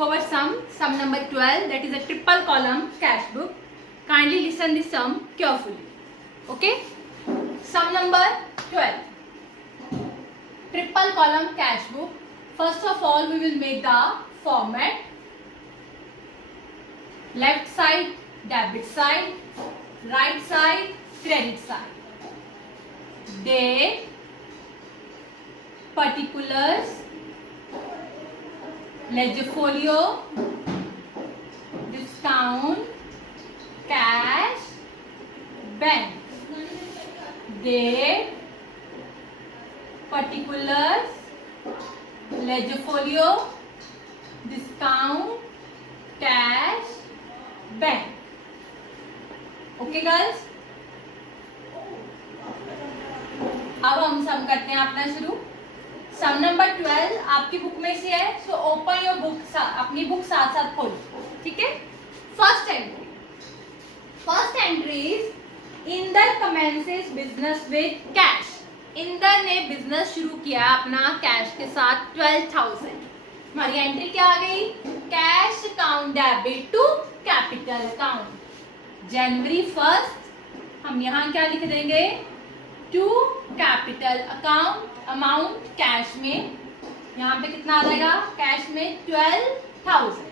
do our sum number 12, that is a triple column cash book. Kindly listen the sum carefully. Okay, sum number 12, triple column cash book. First of all, we will make the format. Left side debit side, right side credit side. Date, particulars, ledger folio, discount, cash, bank. Date, particulars, ledger folio, discount, cash, bank. Okay girls, अब हम सम करते हैं अपना शुरू. सम number 12 आपकी book में से है, सो ओपन योर बुक, अपनी बुक साथ साथ खोलो. ठीक है. First entry is Inder commences business with cash. Inder ने बिजनेस शुरू किया अपना कैश के साथ 12,000. हमारी एंट्री क्या आ गई? Cash account debit to capital account. जनवरी 1 हम यहाँ क्या लिख देंगे? To capital account amount cash में. यहाँ पे कितना आ जाएगा कैश में? 12,000.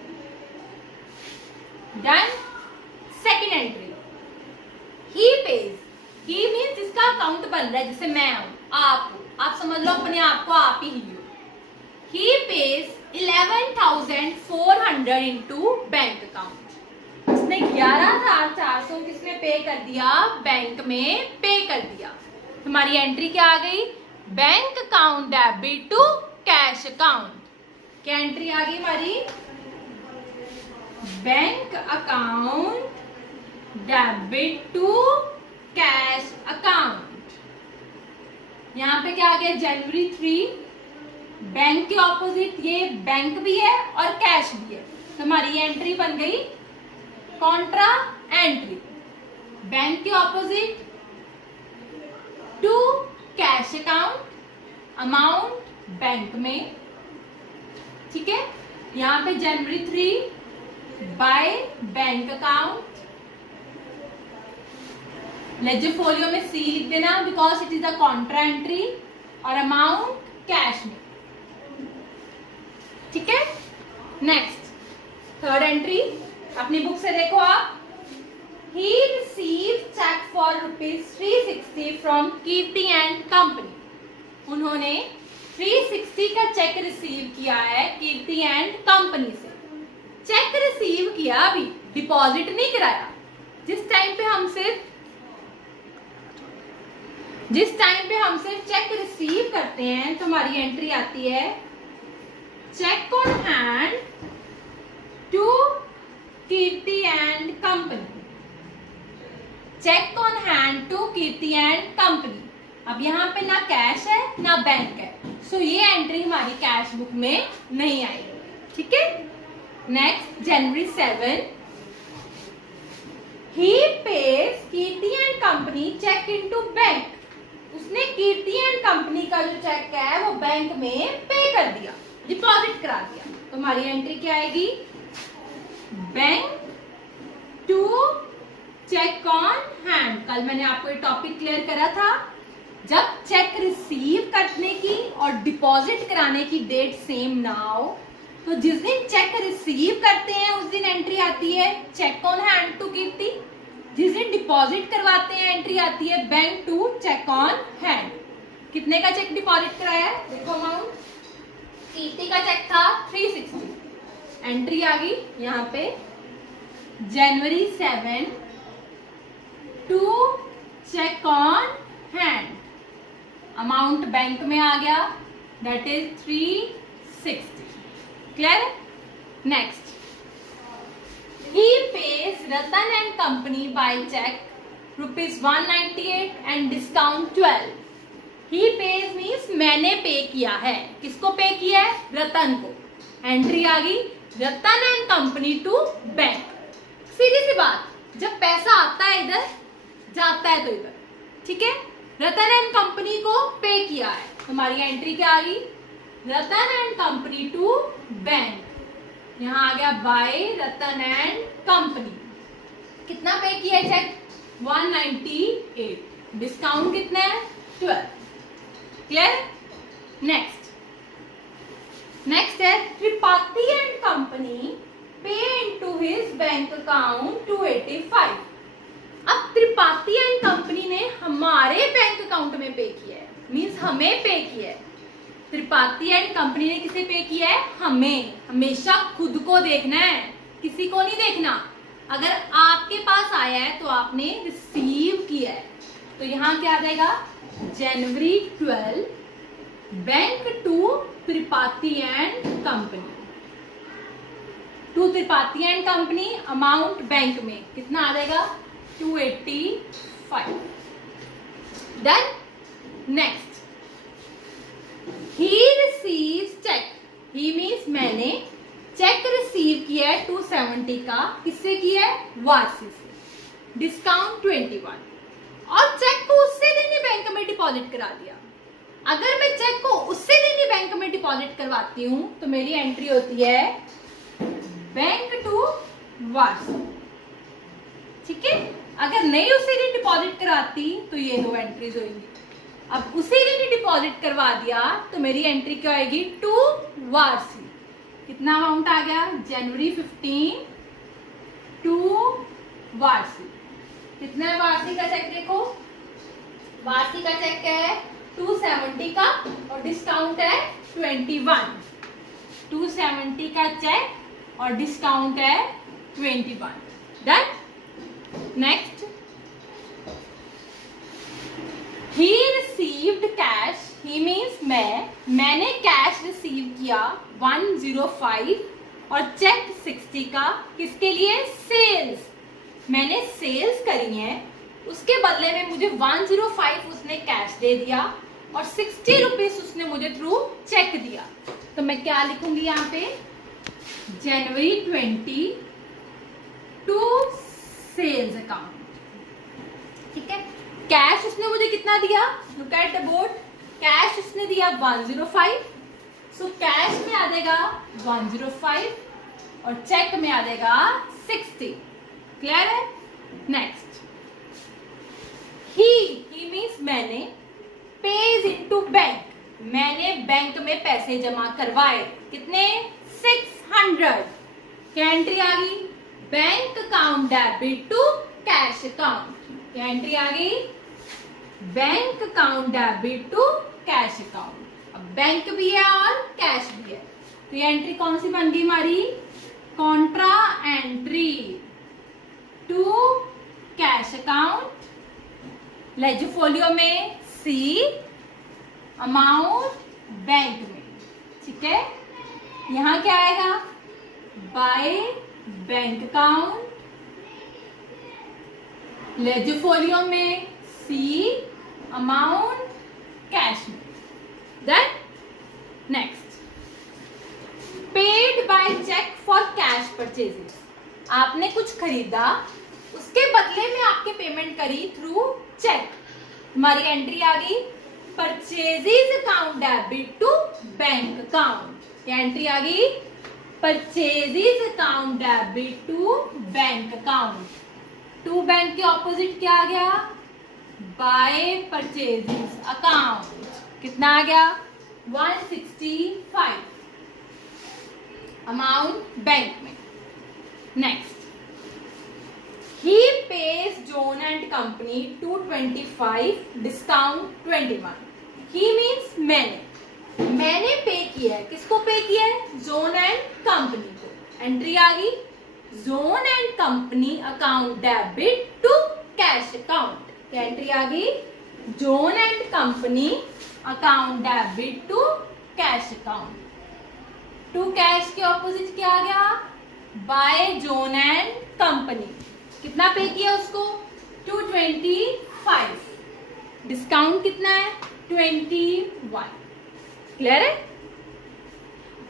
Done. Second entry, he pays. He means जिसका अकाउंट बन रहा है, जैसे मैं हूं, आप समझ लो अपने आप को आप ही हो. ही पेज 11,400 इनटू बैंक अकाउंट. उसने 11,400 किसमें पे कर दिया? बैंक में पे कर दिया. हमारी एंट्री क्या आ गई? Bank account debit to cash account. क्या एंट्री आ गई हमारी? Bank account debit to cash account. यहां पे क्या आ गया? जनवरी 3. बैंक के ऑपोजिट ये बैंक भी है और कैश भी है, तो हमारी एंट्री बन गई कॉन्ट्रा एंट्री. बैंक के opposite to cash account amount bank में. ठीक है. यहां पे जनवरी 3 by bank account. Ledger folio में सी लिख देना because it is the contra entry, और अमाउंट कैश में. ठीक है. नेक्स्ट थर्ड एंट्री अपनी बुक से देखो आप. He receive cheque for ₹360 from Kirti and company. उन्होंने 360 का चेक रिसीव किया है कीर्ति एंड कंपनी से. चेक रिसीव किया, अभी डिपॉजिट नहीं कराया. जिस टाइम पे हम सिर्फ चेक रिसीव करते हैं तो हमारी एंट्री आती है cheque on hand to Kirti and company. Cheque on hand to Kirti and company. अब यहाँ पे ना कैश है ना बैंक है, सो ये एंट्री हमारी कैश बुक में नहीं आएगी. ठीक है. Next January 7, he page Kirti and company check into bank. उसने कीर्ति एंड कंपनी का जो चेक है वो बैंक में पे कर दिया, डिपॉजिट करा दिया. तो हमारी एंट्री क्या आएगी? Bank to cheque on hand. कल मैंने आपको ये टॉपिक क्लियर करा था. जब चेक रिसीव करने की और डिपॉजिट कराने की डेट सेम ना हो, तो जिस दिन चेक रिसीव करते हैं उस दिन एंट्री आती है cheque on hand to Kirti. जिस दिन डिपॉजिट करवाते हैं एंट्री आती है bank to cheque on hand. कितने का चेक डिपॉजिट कराया है? देखो अमाउंट. कीर्ति का चेक था 360. एंट्री आ गई यहाँ पे जनवरी 7 to cheque on hand. Amount bank में आ गया, that is 360. Clear. Next, he pays Ratan and company by cheque ₹198 and discount 12. He pays means मैंने पे किया है. किसको पे किया है? रतन को. एंट्री आ गई रतन एंड कंपनी टू बैंक. सीधी सी बात, जब पैसा आता है इधर, जाता है तो इधर. ठीक है. रतन एंड कंपनी को पे किया है, हमारी एंट्री क्या आ गई? रतन एंड कंपनी टू बैंक. यहाँ आ गया बाय रतन एंड कंपनी। कितना पे किया चेक? 198। डिस्काउंट कितना है? 12। क्लियर? नेक्स्ट है त्रिपाठी एंड कंपनी पे इनटू हिज बैंक अकाउंट 285। अब त्रिपाठी एंड कंपनी ने हमारे बैंक अकाउंट में पे किया है, मींस हमें पे किया है। त्रिपाठी एंड कंपनी ने किसे पे किया है? हमें। हमेशा खुद को देखना है, किसी को नहीं देखना। अगर आपके पास आया है तो आपने रिसीव किया है। तो यहां क्या आ जाएगा? जनवरी 12 bank to Tripathi and company. To Tripathi and company, amount bank में कितना आ जाएगा? 285। Then next, he receives cheque. He means मैंने चेक रिसीव किया है 270 का। किससे किया है? वारसी से। डिस्काउंट 21। और चेक को उससे दिन ही बैंक में डिपॉजिट करा दिया। अगर मैं चेक को उससे दिन ही बैंक में डिपॉजिट करवाती हूं तो मेरी एंट्री होती है बैंक टू वारसी। ठीक है? अगर नहीं उसी दिन डिपॉजिट कराती तो ये 2 एंट्रीज होंगी। अब उसी दिन डिपॉजिट करवा दिया तो मेरी एंट्री क्या आएगी? टू वारसी। कितना अमाउंट आ गया? जनवरी 15 टू वारसी। कितना है वारसी का चेक? देखो वारसी का चेक क्या है? 270 का और डिस्काउंट है 21। 270 का चेक और डिस्काउंट है 21। Done. Next, he received cash. He means मैंने कैश रिसीव किया 105 और चेक 60 का। किसके लिए? सेल्स। मैंने सेल्स करी है, उसके बदले में मुझे 105 उसने कैश दे दिया और 60 रुपीज उसने मुझे थ्रू चेक दिया। तो मैं क्या लिखूंगी यहाँ पे? जनवरी 20 टू सेल्स अकाउंट। ठीक है? कैश उसने मुझे कितना दिया? Look at the board. Cash उसने दिया 105, सो कैश में आ जाएगा 105 और चेक में आ जाएगा 60। क्लियर है? नेक्स्ट, ही मीन्स मैंने पेज इनटू बैंक। मैंने बैंक में पैसे जमा करवाए। कितने? 600। क्या एंट्री आ गई? Bank account debit to cash account. क्या एंट्री आ गई? Bank account debit to cash account. अब बैंक भी है और कैश भी है, तो ये एंट्री कौन सी बन गई हमारी? Contra entry to cash account. Ledger folio में सी, अमाउंट बैंक में। ठीक है? यहां क्या आएगा? Bye bank account. लेजफोलियो में सी, अमाउंट कैश में। Then next, paid by cheque for cash purchases. आपने कुछ खरीदा, उसके बदले में आपके पेमेंट करी थ्रू चेक। हमारी एंट्री आ गई purchases account debit to bank account. क्या एंट्री आ गई? Purchases account debit to bank account. To bank के ऑपोजिट क्या आ गया? By purchases account. कितना आ गया? 165 अमाउंट बैंक में। Next, he pays John and company 225, discount 21। He means मैंने पे किया है। किसको पे किया है? जोन एंड कंपनी को। एंट्री आ गई John and company account debit to cash account. क्या एंट्री आ गई? John and company account debit to cash account. To cash के ऑपोजिट क्या आ गया? By John and company. कितना पे किया उसको? 225। डिस्काउंट कितना है? 21। क्लियर है?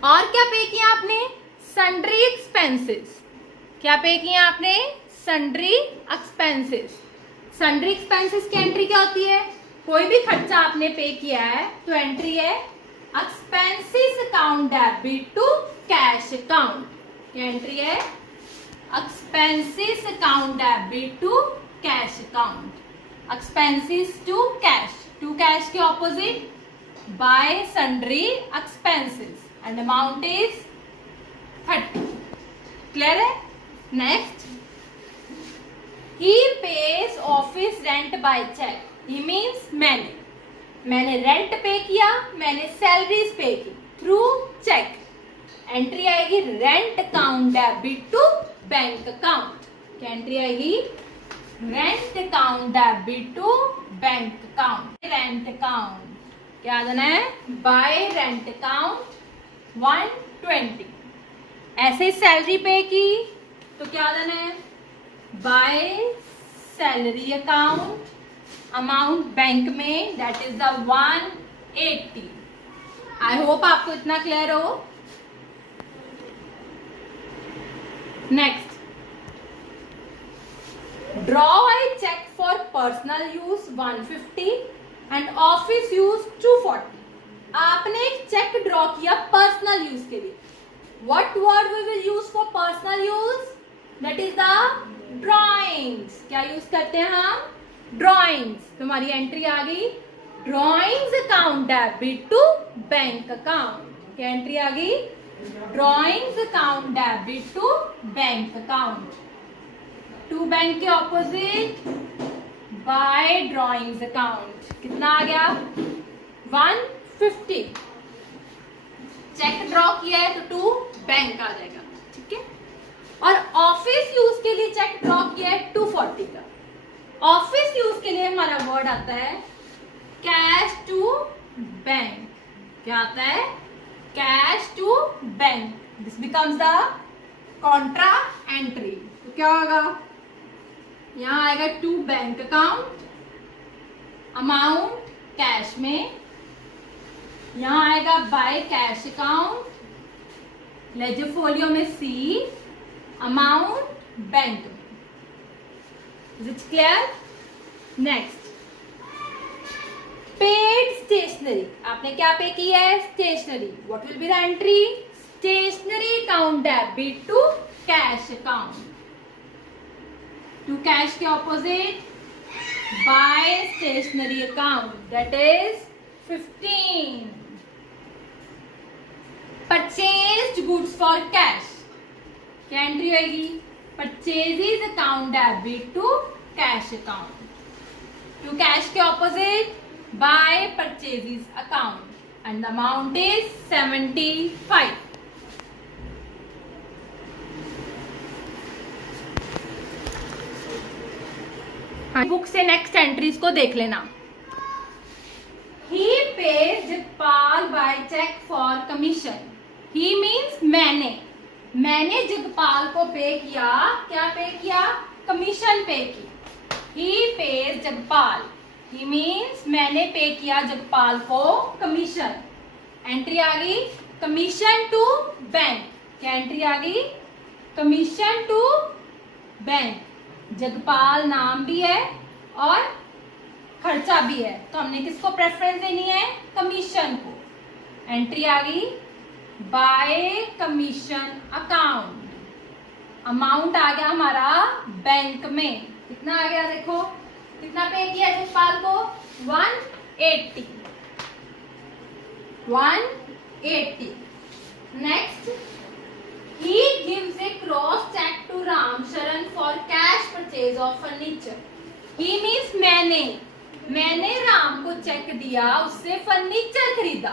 और क्या पे किया आपने? Sundry expenses. क्या पे किया आपने? Sundry expenses. सन्ड्री एक्सपेंसेस की एंट्री क्या होती है? कोई भी खर्चा आपने पे किया है तो एंट्री है expenses account debit to cash account. क्या एंट्री है? Expenses account debit to cash account. Expenses to cash. To cash के opposite by sundry expenses and amount is 30. Clear है? Next, he pays office rent by check. he means मैंने rent pay किया, मैंने salaries pay की through cheque. Entry आएगी rent account debit to bank account. क्या entry आएगी? Rent account debit to bank account. Rent account क्या देना है? By rent account 120. ऐसे सैलरी पे की तो क्या देना है? By salary account amount bank में that is the 180. I hope आपको इतना क्लियर हो. Next, draw I cheque for personal use 150 and office use 240. आपने एक चेक ड्रॉ किया पर्सनल यूज के लिए. What word we will use for personal use? That is the drawings. क्या use करते हैं हम? ड्रॉइंग्स. तुम्हारी एंट्री आ गई drawings account debit to bank account. क्या एंट्री आ गई? Drawings account debit to bank account. To bank के ऑपोजिट बाय ड्रॉइंग्स अकाउंट. कितना आ गया? 150. चेक ड्रॉ किया है तो टू बैंक आ जाएगा. ठीक है. और ऑफिस यूज के लिए चेक ड्रॉ किया है 240 का. ऑफिस यूज के लिए हमारा वर्ड आता है कैश टू बैंक. क्या आता है? Cash to bank. This becomes the contra entry. तो क्या होगा? यहां आएगा to bank account amount cash में. यहां आएगा by cash account ledger folio में सी अमाउंट बैंक में. Is it clear? Next, paid stationery. आपने क्या पे किया है? Stationery. What will be the entry? Stationery account debit to cash account. To cash के opposite buy stationery account. That is 15. Purchased goods for cash. क्या entry होगी? Purchases account debit to cash account. To cash के opposite by purchases account and the amount is 75. Book से next entries को देख लेना. He pays Jagpal by cheque for commission. He means मैंने जगपाल को पे किया. क्या पे किया? कमीशन पे की. He pays Jagpal. He means मैंने पे किया जगपाल को कमीशन. एंट्री आ गई कमीशन टू बैंक. क्या एंट्री आ गई? Commission to bank. जगपाल नाम भी है और खर्चा भी है तो हमने किसको प्रेफरेंस देनी है? कमीशन को. एंट्री आ गई बाय कमीशन अकाउंट. अमाउंट आ गया हमारा बैंक में. कितना आ गया? देखो कितना पे किया जगपाल को? 180. 180. Next, he gives a cross check to Ram Sharan for cash purchase of furniture. he means मैंने राम को चेक दिया, उससे फर्नीचर खरीदा.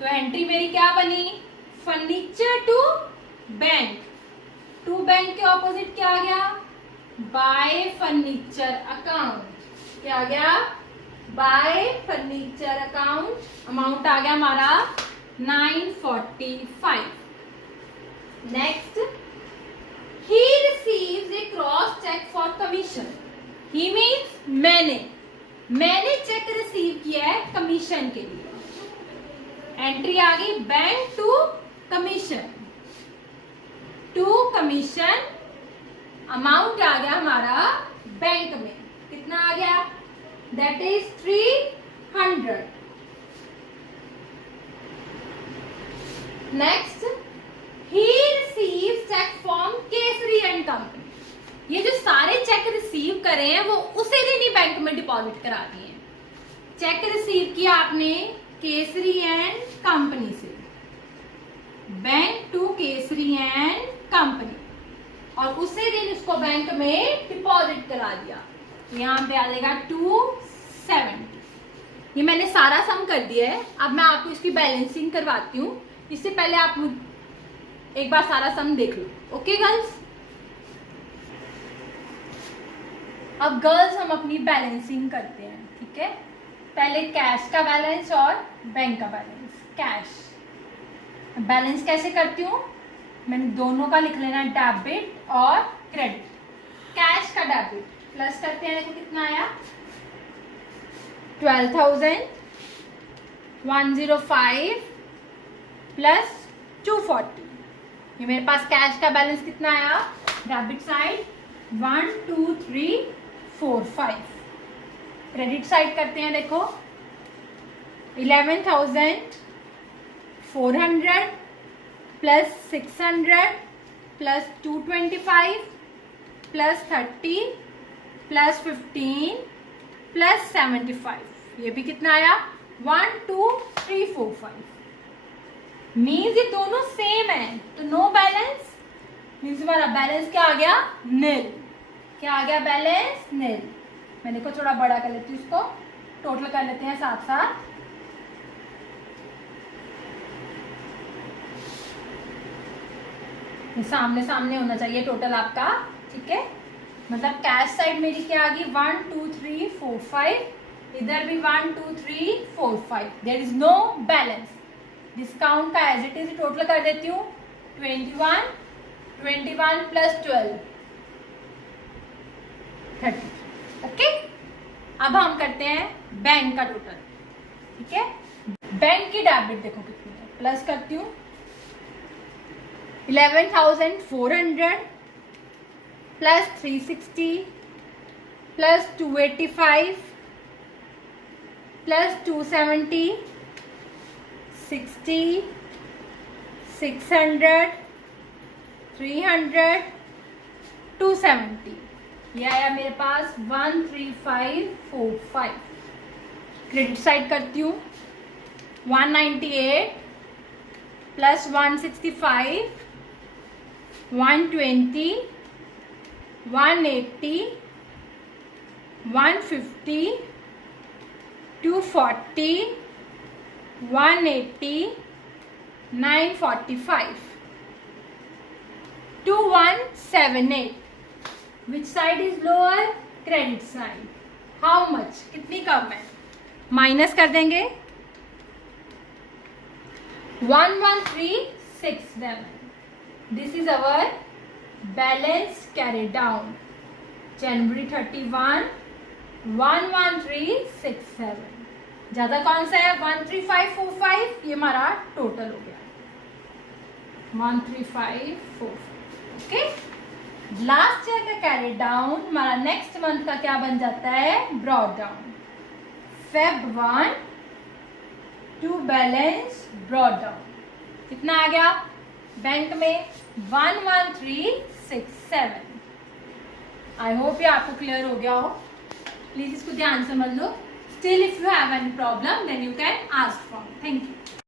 तो एंट्री मेरी क्या बनी? Furniture to bank. To bank के ऑपोजिट क्या आ गया? By furniture account. क्या आ गया? By furniture account. अमाउंट आ गया हमारा 945. Next, he receives a cross check for commission. he means मैंने चेक रिसीव किया है कमीशन के लिए. एंट्री आ गई bank to commission. To commission amount आ गया हमारा बैंक में. कितना आ गया? That is 300. Next, he receive cheque from Kesari and company. ये जो सारे चेक रिसीव करे हैं वो उसी दिन ही बैंक में डिपॉजिट करा दिए हैं। चेक रिसीव किया आपने केसरी एंड कंपनी से, bank to Kesari and company, और उसी दिन उसको बैंक में डिपॉजिट करा दिया। यहाँ पे आ जाएगा 270। ये मैंने सारा सम कर दिया है। अब मैं आपको इसकी बैलेंसिंग करवाती हूँ। इससे पहले आप एक बार सारा सम देख लो। ओके गर्ल्स, अब गर्ल्स हम अपनी बैलेंसिंग करते हैं। ठीक है, पहले कैश का बैलेंस और बैंक का बैलेंस। कैश बैलेंस कैसे करती हूँ, मैंने दोनों का लिख लेना, डेबिट और क्रेडिट। कैश का डेबिट प्लस करते हैं, देखो कितना आया 12,105 प्लस 240। ये मेरे पास कैश का बैलेंस कितना आया, डेबिट साइड 1 2 3 4 5। क्रेडिट साइड करते हैं, देखो 11,400 plus 600 plus 225 plus 30 plus 15 plus 75। ये भी कितना आया 1 2 3 4 5। मीन्स ये दोनों सेम है, तो नो बैलेंस मीन्स हमारा बैलेंस क्या आ गया, नील। क्या आ गया, बैलेंस नील। मैं देखो थोड़ा बड़ा कर लेती हूँ, इसको टोटल कर लेते हैं साथ साथ। सामने सामने होना चाहिए टोटल आपका। ठीक है, मतलब कैश साइड मेरी क्या आ गई 1 2 3 4 5, इधर भी 1 2 3 4 5। There is no balance. Discount का एज इट इज टोटल कर देती हूँ 21 21 प्लस 12 30। ओके, अब हम करते हैं बैंक का टोटल। ठीक है, बैंक की डेबिट देखो कितनी है, प्लस करती हूँ 11,400 प्लस 360 प्लस 285 प्लस 270 60 600 300 270। ये आया मेरे पास 13545। क्रेडिट साइड करती हूँ 198 plus 165 120 180 150 240 180 945 2178। Which side is lower? Credit side. How much? कितनी कम है, माइनस कर देंगे 11367। This is our balance carried down. January 31 11367। ज्यादा कौन सा है 13545, ये हमारा टोटल हो गया 13545। ओके, लास्ट ईयर का कैरी डाउन हमारा नेक्स्ट मंथ का क्या बन जाता है, brought down. Feb 1 to balance brought down कितना आ गया बैंक में 11367। आई होप ये आपको क्लियर हो गया हो। प्लीज इसको ध्यान से समझ लो। Still if you have any problem then you can ask for. Thank you.